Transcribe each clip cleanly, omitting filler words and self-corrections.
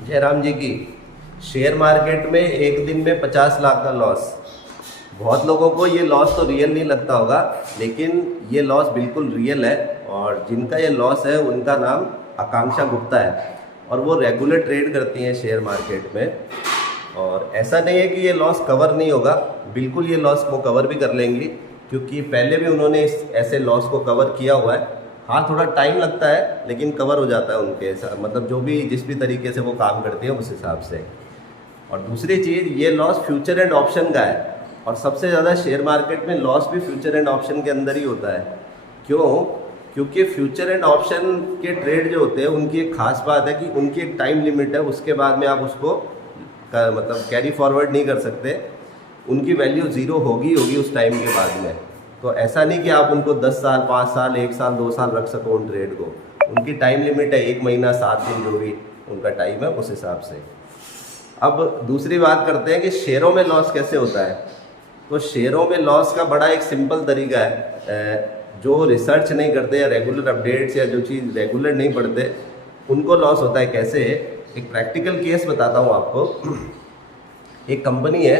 जयराम जी की share market में एक दिन में 50 लाख का लॉस। बहुत लोगों को ये लॉस तो रियल नहीं लगता होगा, लेकिन ये लॉस बिल्कुल रियल है। और जिनका ये लॉस है उनका नाम आकांक्षा गुप्ता है और वो रेगुलर ट्रेड करती हैं शेयर मार्केट में। और ऐसा नहीं है कि ये लॉस कवर नहीं होगा, बिल्कुल ये लॉस वो कवर भी कर लेंगी, क्योंकि पहले भी उन्होंने इस ऐसे लॉस को कवर किया हुआ है। हाँ, थोड़ा टाइम लगता है लेकिन कवर हो जाता है उनके, मतलब जो भी जिस भी तरीके से वो काम करती है उस हिसाब से। और दूसरी चीज़, ये लॉस फ्यूचर एंड ऑप्शन का है और सबसे ज़्यादा शेयर मार्केट में लॉस भी फ्यूचर एंड ऑप्शन के अंदर ही होता है। क्यों? क्योंकि फ्यूचर एंड ऑप्शन के ट्रेड जो होते हैं उनकी एक खास बात है कि उनकी एक टाइम लिमिट है, उसके बाद में आप उसको मतलब कैरी फॉरवर्ड नहीं कर सकते। उनकी वैल्यू ज़ीरो होगी उस टाइम के बाद में। तो ऐसा नहीं कि आप उनको 10 साल, 5 साल, 1 साल, 2 साल रख सको उन ट्रेड को। उनकी टाइम लिमिट है 1 महीना, 7 दिन, जो भी उनका टाइम है उस हिसाब से। अब दूसरी बात करते हैं कि शेयरों में लॉस कैसे होता है। तो शेयरों में लॉस का बड़ा एक सिंपल तरीका है। जो रिसर्च नहीं करते या रेगुलर अपडेट्स या जो चीज़ रेगुलर नहीं पढ़ते उनको लॉस होता है। कैसे? एक प्रैक्टिकल केस बताता हूँ आपको। एक कंपनी है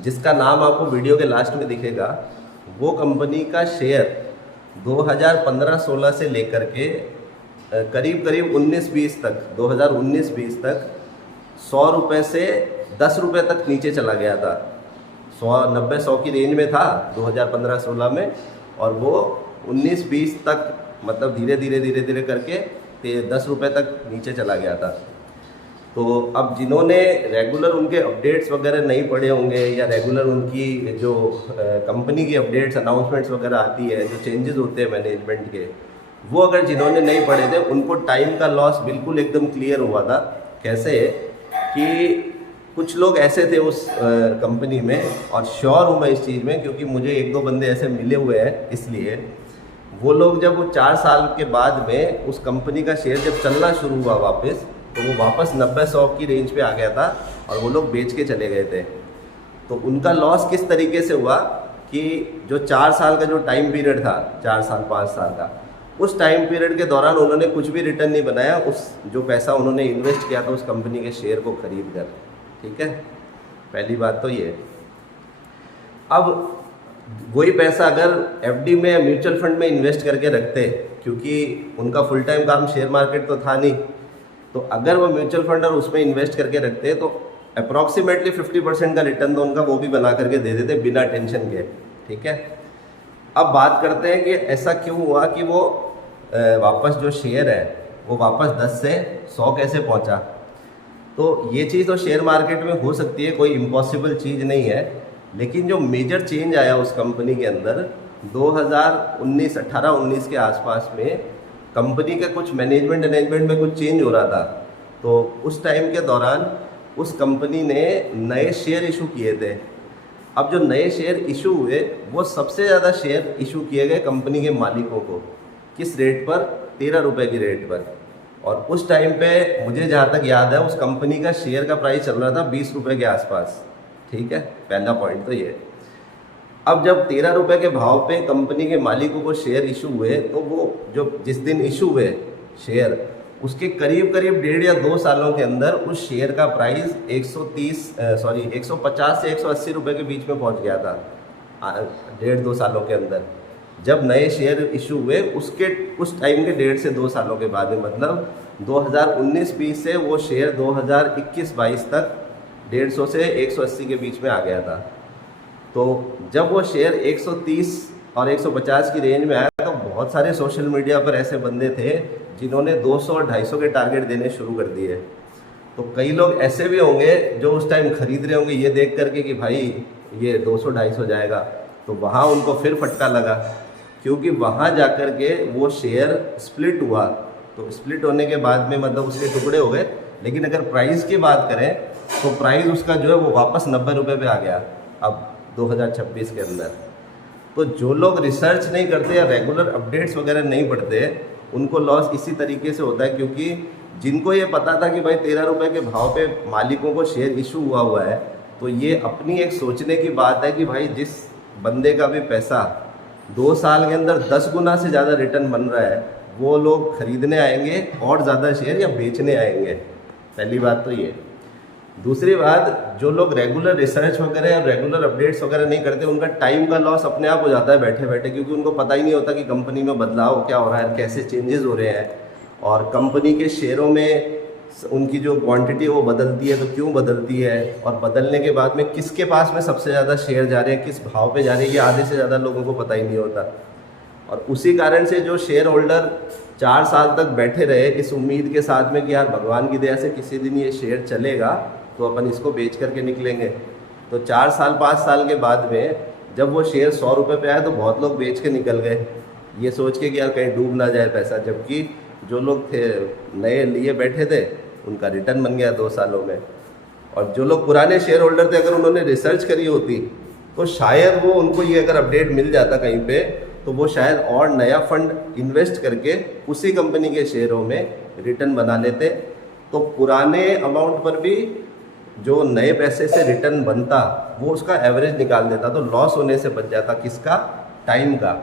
जिसका नाम आपको वीडियो के लास्ट में दिखेगा। वो कंपनी का शेयर 2015-16 से लेकर के करीब करीब 19-20 तक, 2019-20 तक 100 रुपये से 10 रुपये तक नीचे चला गया था। 90-100 की रेंज में था 2015-16 में, और वो 19-20 तक मतलब धीरे धीरे करके 10 रुपये तक नीचे चला गया था। तो अब जिन्होंने रेगुलर उनके अपडेट्स वगैरह नहीं पढ़े होंगे या रेगुलर उनकी जो कंपनी की अपडेट्स, अनाउंसमेंट्स वगैरह आती है, जो चेंजेस होते हैं मैनेजमेंट के, वो अगर जिन्होंने नहीं पढ़े थे उनको टाइम का लॉस बिल्कुल एकदम क्लियर हुआ था। कैसे? कि कुछ लोग ऐसे थे उस कंपनी में, और श्योर हूँ मैं इस चीज़ में क्योंकि मुझे 1-2 बंदे ऐसे मिले हुए हैं। इसलिए वो लोग जब वो 4 साल के बाद में उस कंपनी का शेयर जब चलना शुरू हुआ वापस, तो वो वापस 90-100 की रेंज पे आ गया था और वो लोग बेच के चले गए थे। तो उनका लॉस किस तरीके से हुआ कि जो 4 साल का जो टाइम पीरियड था, 4 साल 5 साल का, उस टाइम पीरियड के दौरान उन्होंने कुछ भी रिटर्न नहीं बनाया उस जो पैसा उन्होंने इन्वेस्ट किया था उस कंपनी के शेयर को खरीद कर। ठीक है, पहली बात तो ये। अब वही पैसा अगर एफडी में या म्यूचुअल फंड में इन्वेस्ट करके रखते, क्योंकि उनका फुल टाइम काम शेयर मार्केट तो था नहीं, तो अगर वो म्यूचुअल फंड और उसमें इन्वेस्ट करके रखते तो अप्रॉक्सीमेटली 50% का रिटर्न तो उनका वो भी बना करके दे देते बिना टेंशन के। ठीक है, अब बात करते हैं कि ऐसा क्यों हुआ कि वो वापस जो शेयर है वो वापस 10 से 100 कैसे पहुंचा। तो ये चीज़ तो शेयर मार्केट में हो सकती है, कोई इम्पॉसिबल चीज़ नहीं है। लेकिन जो मेजर चेंज आया उस कंपनी के अंदर 2018-19 के आसपास में, कंपनी का कुछ मैनेजमेंट में कुछ चेंज हो रहा था। तो उस टाइम के दौरान उस कंपनी ने नए शेयर इशू किए थे। अब जो नए शेयर इशू हुए वो सबसे ज़्यादा शेयर इशू किए गए कंपनी के मालिकों को। किस रेट पर? 13 रुपये की रेट पर। और उस टाइम पे मुझे जहाँ तक याद है उस कंपनी का शेयर का प्राइस चल रहा था 20 रुपये के आसपास। ठीक है, पहला पॉइंट तो ये। अब जब 13 रुपये के भाव पे कंपनी के मालिकों को शेयर इशू हुए, तो वो जो जिस दिन इशू हुए शेयर, उसके करीब 1.5 या 2 सालों के अंदर उस शेयर का प्राइस 150 से 180 रुपये के बीच में पहुंच गया था। 1.5-2 सालों के अंदर जब नए शेयर इशू हुए उस टाइम के 1.5 से 2 सालों के बाद में, मतलब 2019-20 से वो शेयर 2021-22 तक 150 से 180 के बीच में आ गया था। तो जब वो शेयर 130 और 150 की रेंज में आया तो बहुत सारे सोशल मीडिया पर ऐसे बंदे थे जिन्होंने 200 और 250 के टारगेट देने शुरू कर दिए। तो कई लोग ऐसे भी होंगे जो उस टाइम खरीद रहे होंगे ये देख करके कि भाई ये 200-250 जाएगा, तो वहाँ उनको फिर फटका लगा, क्योंकि वहाँ जा कर के वो शेयर स्प्लिट हुआ। तो स्प्लिट होने के बाद में मतलब उसके टुकड़े हो गए। लेकिन अगर प्राइस की बात करें तो प्राइस उसका जो है वो वापस 90 रुपये पे आ गया अब 2026 के अंदर। तो जो लोग रिसर्च नहीं करते या रेगुलर अपडेट्स वगैरह नहीं पढ़ते उनको लॉस इसी तरीके से होता है, क्योंकि जिनको ये पता था कि भाई 13 रुपये के भाव पे मालिकों को शेयर इशू हुआ है, तो ये अपनी एक सोचने की बात है कि भाई जिस बंदे का भी पैसा 2 साल के अंदर 10 गुना से ज़्यादा रिटर्न बन रहा है, वो लोग खरीदने आएंगे और ज़्यादा शेयर या बेचने आएंगे। पहली बात तो ये। दूसरी बात, जो लोग रेगुलर रिसर्च वगैरह और रेगुलर अपडेट्स वगैरह नहीं करते, उनका टाइम का लॉस अपने आप हो जाता है बैठे बैठे, क्योंकि उनको पता ही नहीं होता कि कंपनी में बदलाव क्या हो रहा है, कैसे चेंजेस हो रहे हैं, और कंपनी के शेयरों में उनकी जो क्वांटिटी है वो बदलती है तो क्यों बदलती है, और बदलने के बाद में किसके पास में सबसे ज़्यादा शेयर जा रहे हैं, किस भाव पे जा रहे हैं, ये आधे से ज़्यादा लोगों को पता ही नहीं होता। और उसी कारण से जो शेयर होल्डर 4 साल तक बैठे रहे इस उम्मीद के साथ में कि यार भगवान की दया से किसी दिन ये शेयर चलेगा तो अपन इसको बेच करके निकलेंगे, तो 4 साल 5 साल के बाद में जब वो शेयर 100 रुपये पे आया तो बहुत लोग बेच के निकल गए, ये सोच के कि यार कहीं डूब ना जाए पैसा, जबकि जो लोग थे नए लिए बैठे थे उनका रिटर्न बन गया 2 सालों में। और जो लोग पुराने शेयर होल्डर थे, अगर उन्होंने रिसर्च करी होती तो शायद वो उनको ये अगर अपडेट मिल जाता कहीं पे, तो वो शायद और नया फंड इन्वेस्ट करके उसी कंपनी के शेयरों में रिटर्न बना लेते, तो पुराने अमाउंट पर भी जो नए पैसे से रिटर्न बनता वो उसका एवरेज निकाल देता, तो लॉस होने से बच जाता। किसका? टाइम का।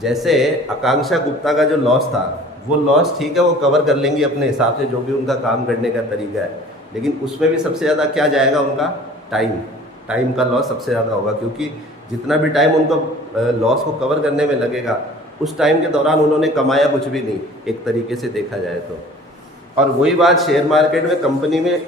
जैसे आकांक्षा गुप्ता का जो लॉस था, वो लॉस ठीक है वो कवर कर लेंगी अपने हिसाब से, जो भी उनका काम करने का तरीका है, लेकिन उसमें भी सबसे ज़्यादा क्या जाएगा उनका? टाइम का लॉस सबसे ज़्यादा होगा, क्योंकि जितना भी टाइम उनको लॉस को कवर करने में लगेगा, उस टाइम के दौरान उन्होंने कमाया कुछ भी नहीं, एक तरीके से देखा जाए तो। और वही बात शेयर मार्केट में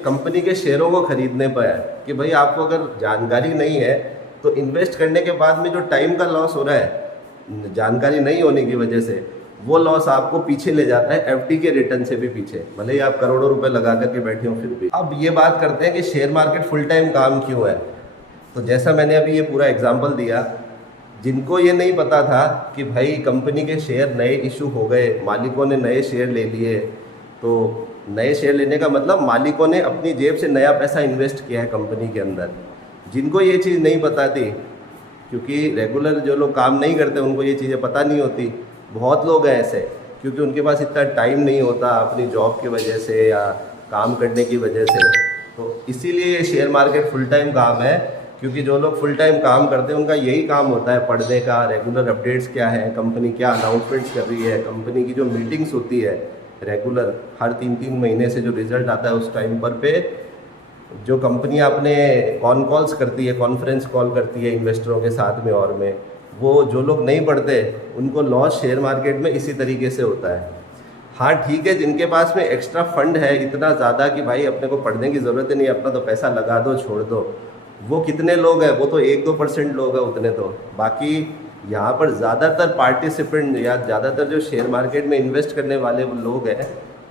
कंपनी के शेयरों को खरीदने पर है कि भाई आपको अगर जानकारी नहीं है तो इन्वेस्ट करने के बाद में जो टाइम का लॉस हो रहा है जानकारी नहीं होने की वजह से, वो लॉस आपको पीछे ले जाता है एफडी के रिटर्न से भी पीछे, भले ही आप करोड़ों रुपए लगा करके बैठे हो फिर भी। अब ये बात करते हैं कि शेयर मार्केट फुल टाइम काम क्यों है। तो जैसा मैंने अभी ये पूरा एग्जांपल दिया, जिनको ये नहीं पता था कि भाई कंपनी के शेयर नए इशू हो गए, मालिकों ने नए शेयर ले लिए, तो नए शेयर लेने का मतलब मालिकों ने अपनी जेब से नया पैसा इन्वेस्ट किया है कंपनी के अंदर। जिनको ये चीज़ नहीं पता थी, क्योंकि रेगुलर जो लोग काम नहीं करते उनको ये चीज़ें पता नहीं होती, बहुत लोग हैं ऐसे, क्योंकि उनके पास इतना टाइम नहीं होता अपनी जॉब की वजह से या काम करने की वजह से, तो इसीलिए ये शेयर मार्केट फुल टाइम काम है। क्योंकि जो लोग फुल टाइम काम करते हैं उनका यही काम होता है पढ़ने का, रेगुलर अपडेट्स क्या है, कंपनी क्या अनाउंसमेंट्स कर रही है, कंपनी की जो मीटिंग्स होती है रेगुलर हर 3-3 महीने से जो रिज़ल्ट आता है उस टाइम पर पे जो कंपनी अपने कॉन्फ्रेंस करती है, कॉन्फ्रेंस कॉल करती है इन्वेस्टरों के साथ में, और में वो जो लोग नहीं पढ़ते उनको लॉस शेयर मार्केट में इसी तरीके से होता है। हाँ ठीक है, जिनके पास में एक्स्ट्रा फंड है इतना ज़्यादा कि भाई अपने को पढ़ने की ज़रूरत ही नहीं, अपना तो पैसा लगा दो छोड़ दो, वो कितने लोग हैं? वो तो 1-2% लोग हैं उतने तो। बाकी यहाँ पर ज़्यादातर पार्टिसिपेंट या ज़्यादातर जो शेयर मार्केट में इन्वेस्ट करने वाले लोग हैं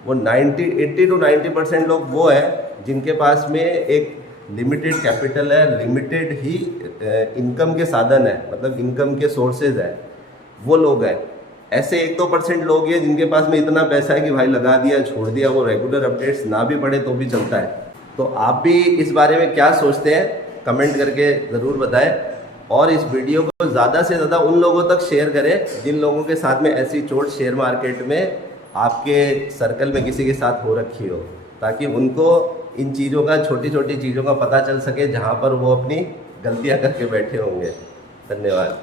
वो 80 to 90% लोग वो हैं जिनके पास में एक लिमिटेड कैपिटल है, लिमिटेड ही इनकम के साधन है, मतलब इनकम के सोर्सेज है, वो लोग हैं। ऐसे 1-2% लोग हैं जिनके पास में इतना पैसा है कि भाई लगा दिया छोड़ दिया, वो रेगुलर अपडेट्स ना भी पढ़े तो भी चलता है। तो आप भी इस बारे में क्या सोचते हैं कमेंट करके ज़रूर बताएं, और इस वीडियो को ज़्यादा से ज़्यादा उन लोगों तक शेयर करें जिन लोगों के साथ में ऐसी चोट शेयर मार्केट में आपके सर्कल में किसी के साथ हो रखी हो, ताकि उनको इन चीज़ों का, छोटी छोटी चीज़ों का पता चल सके जहाँ पर वो अपनी गलतियाँ करके बैठे होंगे। धन्यवाद।